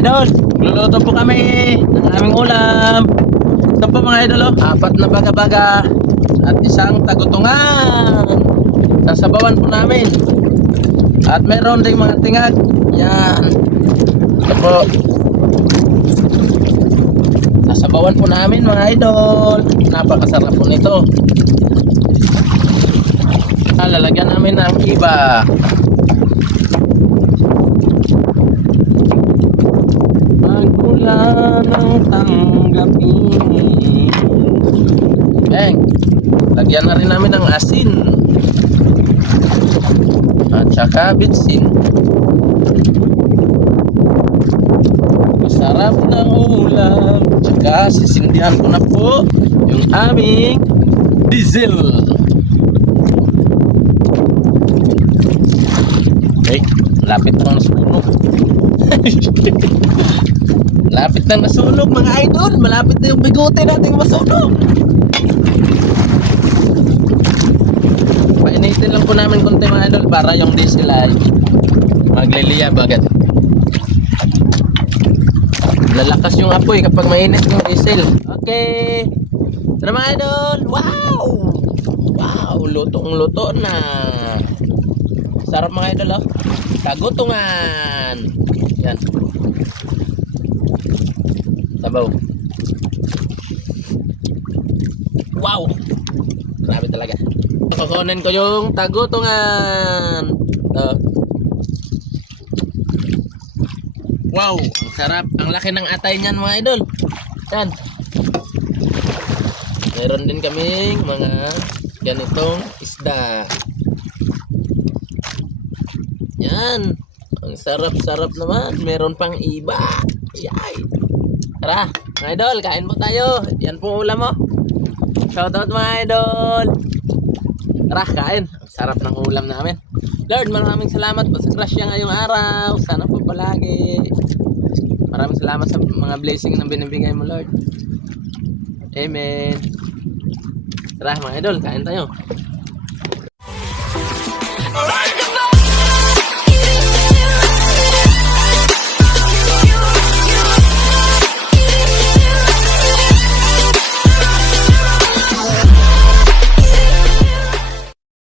idol, luluto po kami ng aming ulam. Ito po mga idol, oh, 4 na baga-baga at isang tagutungan. Sasabawan po namin. At mayroon ding mga tingag. Yan. Ito po. Sasabawan po namin mga idol. Napakasarap po nito. Lalagyan namin ng iba. Magmula ng tanggapin. Bang. Lagyan na rin namin ng asin. At saka bitsin. Masarap na ulam. Tsaka sisindihan ko na po yung aming diesel. Okay, lapit na nasunog. Lapit na nasunog mga idol. Malapit na yung bigote nating masunog. Painitin lang po namin konti mga idol para yung diesel ay magliliyab agad. Lalakas yung apoy kapag mainit yung diesel. Okay. Tara mga idol. Wow! Wow! Lutong-luto na. Sarap mga idol, oh. Tagutungan. Yan. Sabaw. Wow! Grabe talaga. Kukunin ko yung tagutungan. Wow! Ang sarap. Ang laki ng atay niyan mga idol. Yan. Meron din kaming mga ganitong isda. Yan. Ang sarap-sarap naman. Meron pang iba. Yay. Tara, mga idol, kain po tayo. Yan po ulam mo. Shoutout mga idol. Tara, kain. Ang sarap ng ulam namin. Lord, maraming salamat po sa grasya ngayong araw. Sana po palagi. Maraming salamat sa mga blessing na binibigay mo, Lord. Amen. Tara, mga idol, kain tayo.